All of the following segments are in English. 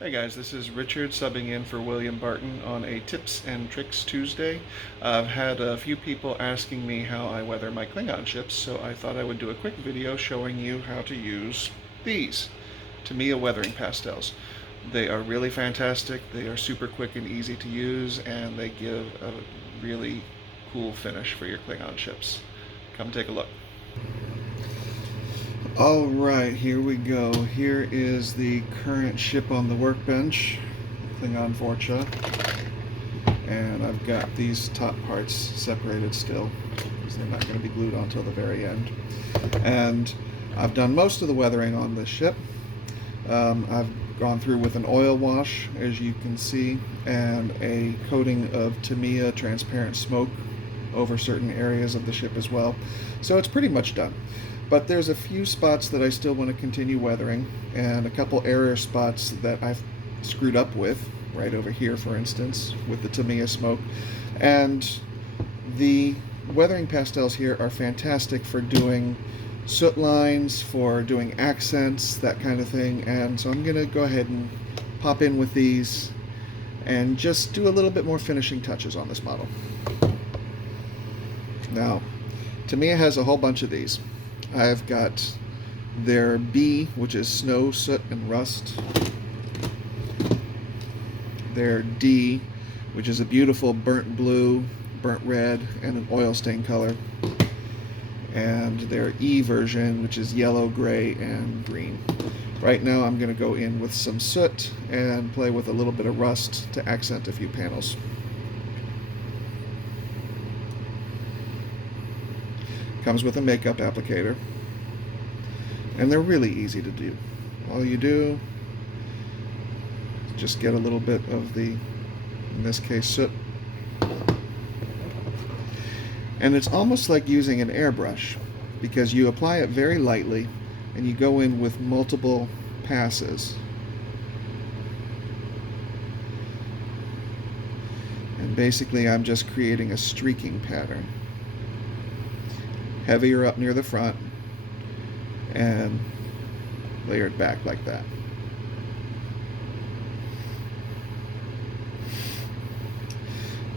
Hey guys, this is Richard subbing in for William Barton on a Tips and Tricks Tuesday. I've had a few people asking me how I weather my Klingon ships, so I thought I would do a quick video showing you how to use these Tamiya weathering pastels. They are really fantastic, they are super quick and easy to use, and they give a really cool finish for your Klingon ships. Come take a look. Alright, here we go. Here is the current ship on the workbench, Klingon Vorcha. And I've got these top parts separated still, because they're not going to be glued on until the very end. And I've done most of the weathering on this ship. I've gone through with an oil wash, as you can see, and a coating of Tamiya transparent smoke over certain areas of the ship as well. So it's pretty much done. But there's a few spots that I still want to continue weathering, and a couple error spots that I've screwed up with, right over here for instance, with the Tamiya smoke. And the weathering pastels here are fantastic for doing soot lines, for doing accents, that kind of thing. And so I'm going to go ahead and pop in with these and just do a little bit more finishing touches on this model. Now, Tamiya has a whole bunch of these. I've got their B, which is snow, soot, and rust. Their D, which is a beautiful burnt blue, burnt red, and an oil stain color. And their E version, which is yellow, gray, and green. Right now I'm going to go in with some soot and play with a little bit of rust to accent a few panels. Comes with a makeup applicator, and they're really easy to do. All you do is just get a little bit of the, in this case, soot, and it's almost like using an airbrush, because you apply it very lightly and you go in with multiple passes. And basically I'm just creating a streaking pattern. Heavier up near the front and layered back like that.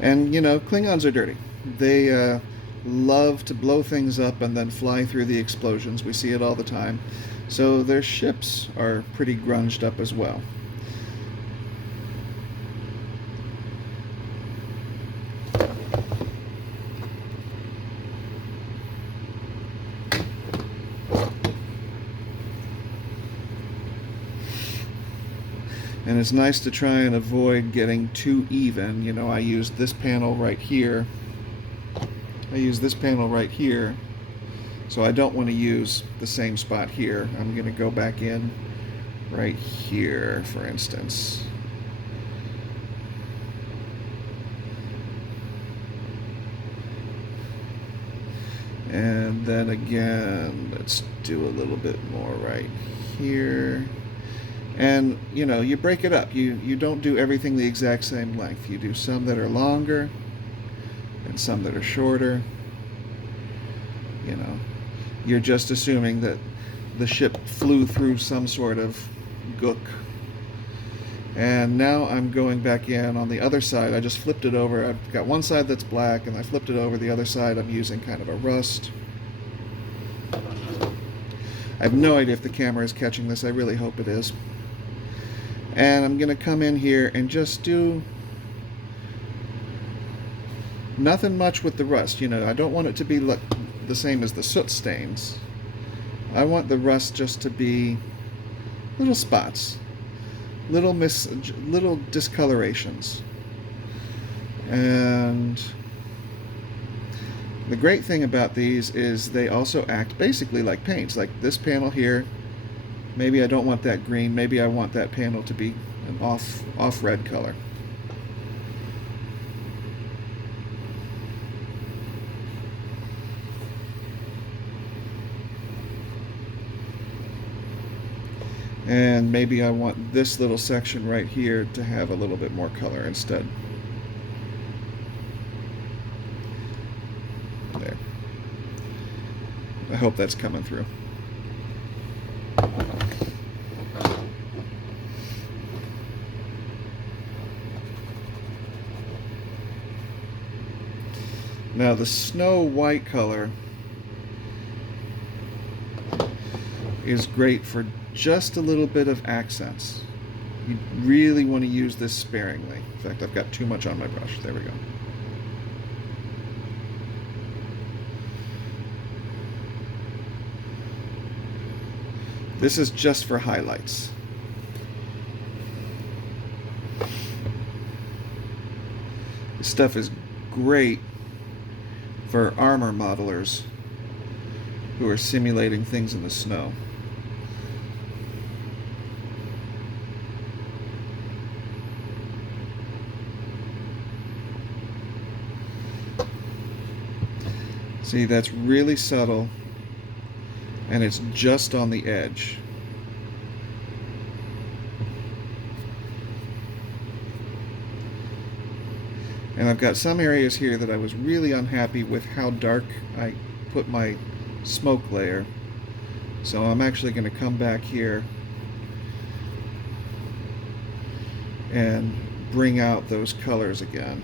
And you know, Klingons are dirty. They love to blow things up and then fly through the explosions. We see it all the time. So their ships are pretty grunged up as well. And it's nice to try and avoid getting too even. You know, I used this panel right here. So I don't want to use the same spot here. I'm going to go back in right here, for instance. And then again, let's do a little bit more right here. And you know, you break it up. You don't do everything the exact same length. You do some that are longer and some that are shorter. You know, you're just assuming that the ship flew through some sort of gook. And now I'm going back in on the other side. I just flipped it over. I've got one side that's black and I flipped it over. The other side I'm using kind of a rust. I have no idea if the camera is catching this. I really hope it is. And I'm going to come in here and just do nothing much with the rust. You know, I don't want it to be the same as the soot stains. I want the rust just to be little spots, little discolorations. And the great thing about these is they also act basically like paints. Like this panel here, maybe I don't want that green, maybe I want that panel to be an off red color. And maybe I want this little section right here to have a little bit more color instead. There. I hope that's coming through. Now the snow white color is great for just a little bit of accents. You really want to use this sparingly. In fact, I've got too much on my brush. There we go. This is just for highlights. This stuff is great for armor modelers who are simulating things in the snow. See, that's really subtle, and it's just on the edge. And I've got some areas here that I was really unhappy with how dark I put my smoke layer. So I'm actually going to come back here and bring out those colors again.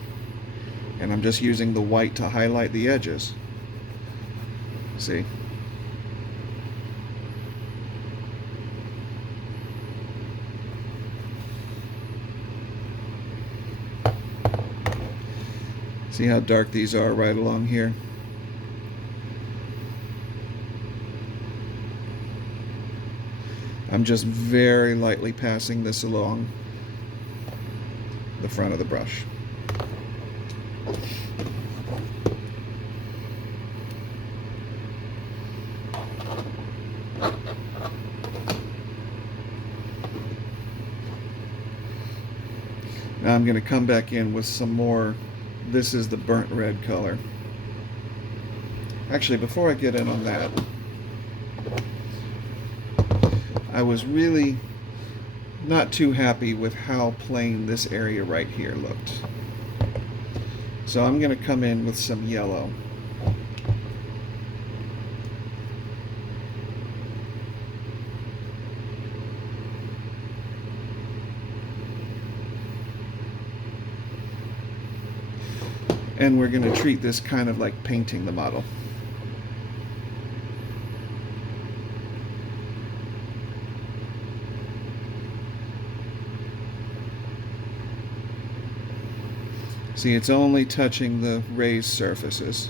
And I'm just using the white to highlight the edges. See? See how dark these are right along here? I'm just very lightly passing this along the front of the brush. Now I'm going to come back in with some more. This is the burnt red color. Actually, before I get in on that, I was really not too happy with how plain this area right here looked. So I'm going to come in with some yellow. And we're going to treat this kind of like painting the model. See, it's only touching the raised surfaces.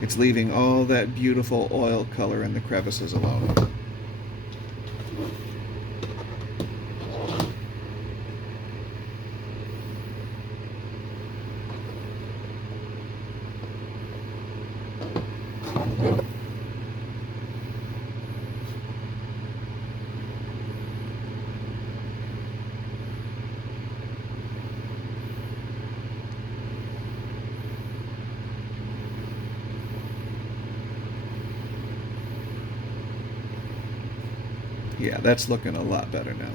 It's leaving all that beautiful oil color in the crevices alone. Yeah, that's looking a lot better now.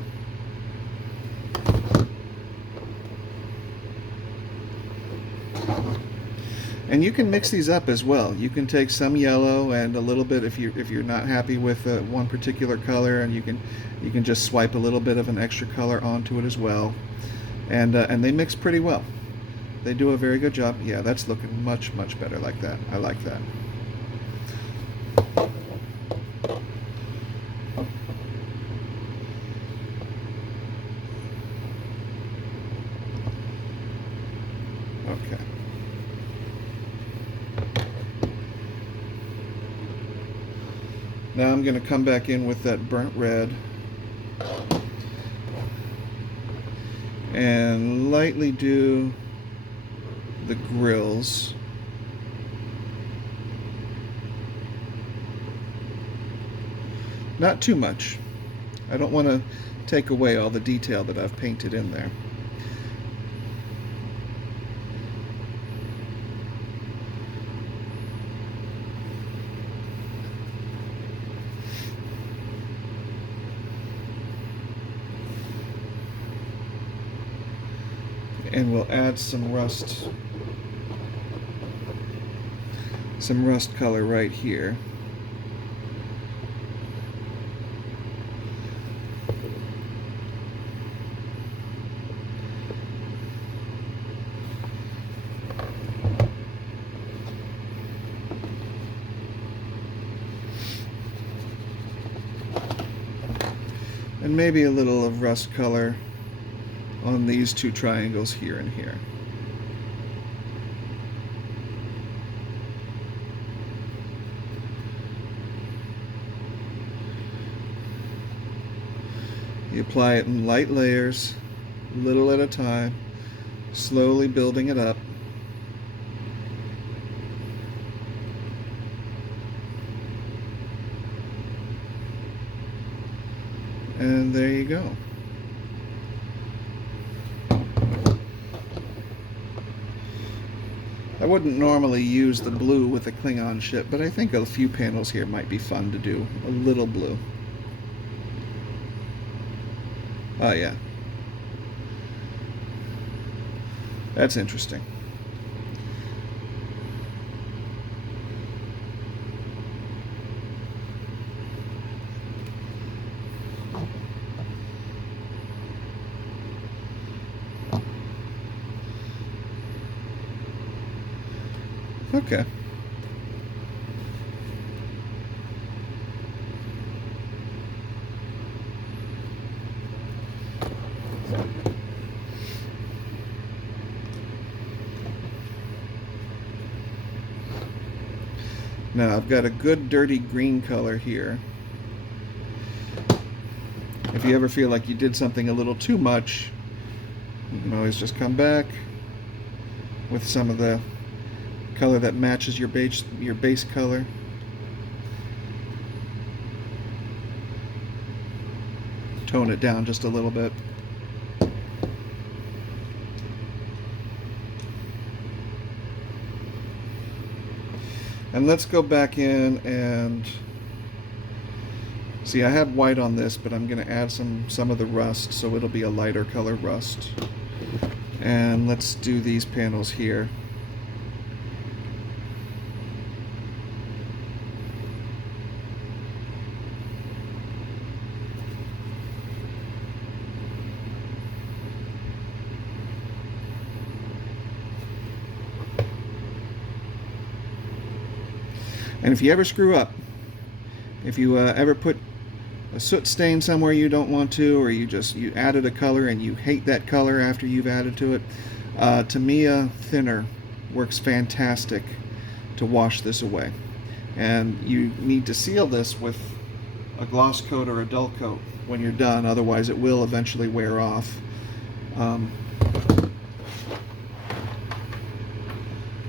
And you can mix these up as well. You can take some yellow and a little bit if you're not happy with one particular color, and you can just swipe a little bit of an extra color onto it as well, and they mix pretty well. They do a very good job. Yeah, that's looking much better like that. I like that. Okay. Now I'm going to come back in with that burnt red and lightly do the grills. Not too much. I don't want to take away all the detail that I've painted in there. And we'll add some rust color right here. and maybe a little of rust color on these two triangles here and here. You apply it in light layers, little at a time, slowly building it up. And there you go. I wouldn't normally use the blue with the Klingon ship, but I think a few panels here might be fun to do. A little blue. Oh yeah. That's interesting. Okay. Now I've got a good dirty green color here. If you ever feel like you did something a little too much, you can always just come back with some of the color that matches your base color. Tone it down just a little bit. And let's go back in and see, I have white on this, but I'm going to add some of the rust, so it'll be a lighter color rust. And let's do these panels here. And if you ever screw up, if you ever put a soot stain somewhere you don't want to, or you added a color and you hate that color after you've added to it, Tamiya thinner works fantastic to wash this away. And you need to seal this with a gloss coat or a dull coat when you're done, otherwise it will eventually wear off.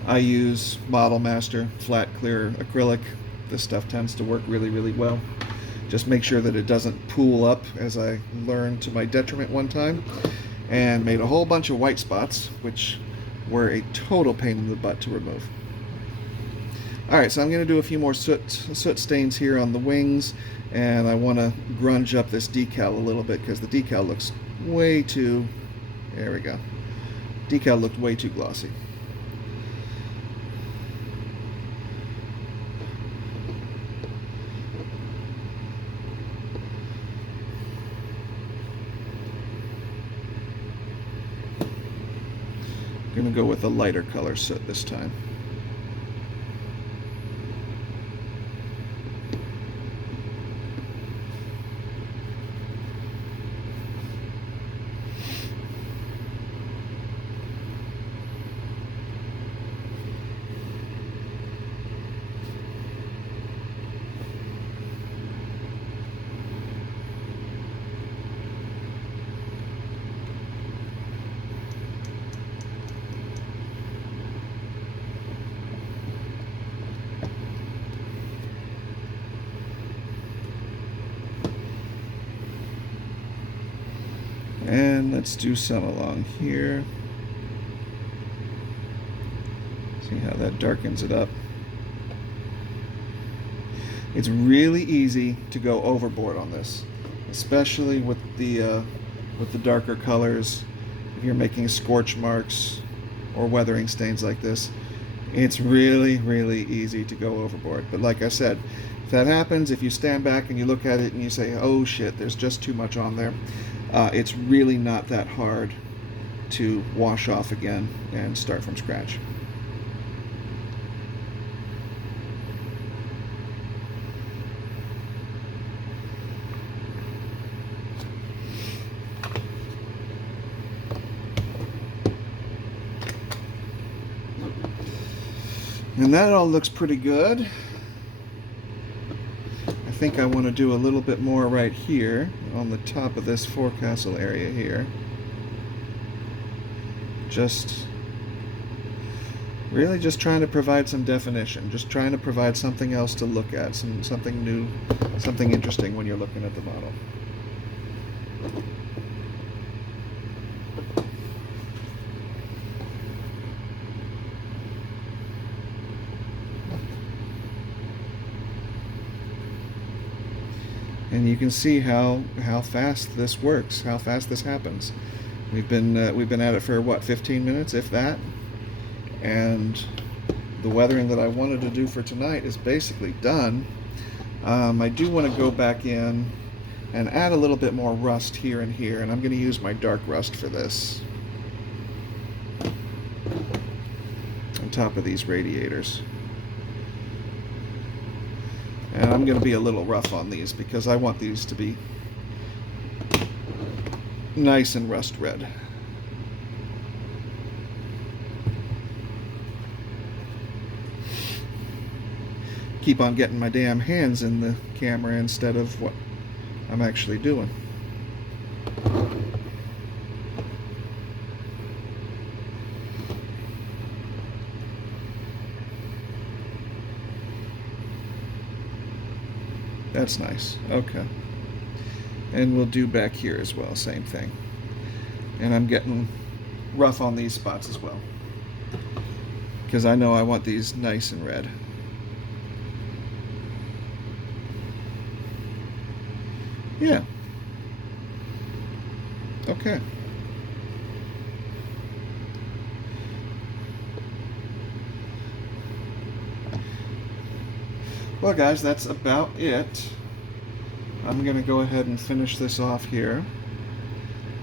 I use Model Master flat clear acrylic. This stuff tends to work really, really well. Just make sure that it doesn't pool up, as I learned to my detriment one time, and made a whole bunch of white spots, which were a total pain in the butt to remove. Alright, so I'm going to do a few more soot stains here on the wings, and I want to grunge up this decal a little bit because the decal looks way too... There we go. Decal looked way too glossy. I'm going to go with a lighter color soot this time. And let's do some along here. See how that darkens it up. It's really easy to go overboard on this, especially with the darker colors. If you're making scorch marks or weathering stains like this, it's really, really easy to go overboard. But like I said, if that happens, if you stand back and you look at it and you say, oh shit, there's just too much on there, it's really not that hard to wash off again and start from scratch. And that all looks pretty good. I think I want to do a little bit more right here on the top of this forecastle area here. Really just trying to provide some definition, just trying to provide something else to look at, something new, something interesting when you're looking at the model. And you can see how fast this works, how fast this happens. We've been at it for what, 15 minutes, if that. And the weathering that I wanted to do for tonight is basically done. I do want to go back in and add a little bit more rust here and here, and I'm going to use my dark rust for this on top of these radiators. And I'm going to be a little rough on these because I want these to be nice and rust red. Keep on getting my damn hands in the camera instead of what I'm actually doing. That's nice. Okay. And we'll do back here as well, same thing. And I'm getting rough on these spots as well, because I know I want these nice and red. Yeah. Okay. Well, guys, that's about it. I'm going to go ahead and finish this off here.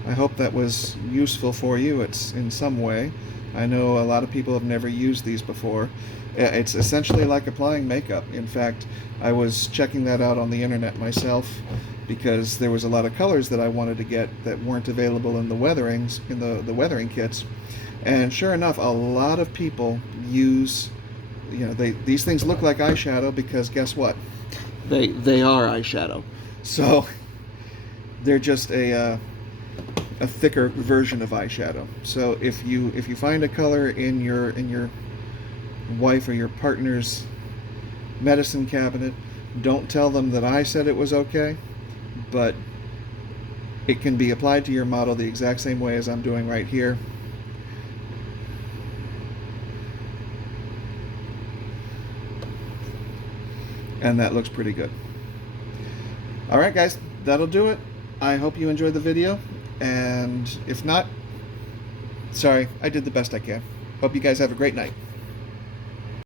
I hope that was useful for you. It's in some way. I know a lot of people have never used these before. It's essentially like applying makeup. In fact, I was checking that out on the internet myself because there was a lot of colors that I wanted to get that weren't available in the weatherings, in the weathering kits. And sure enough, a lot of people use, you know, these things look like eyeshadow because guess what? They are eyeshadow. So they're just a thicker version of eyeshadow. So if you find a color in your wife or your partner's medicine cabinet, don't tell them that I said it was okay, but it can be applied to your model the exact same way as I'm doing right here. And that looks pretty good. Alright guys, that'll do it. I hope you enjoyed the video, and if not, sorry, I did the best I can. Hope you guys have a great night.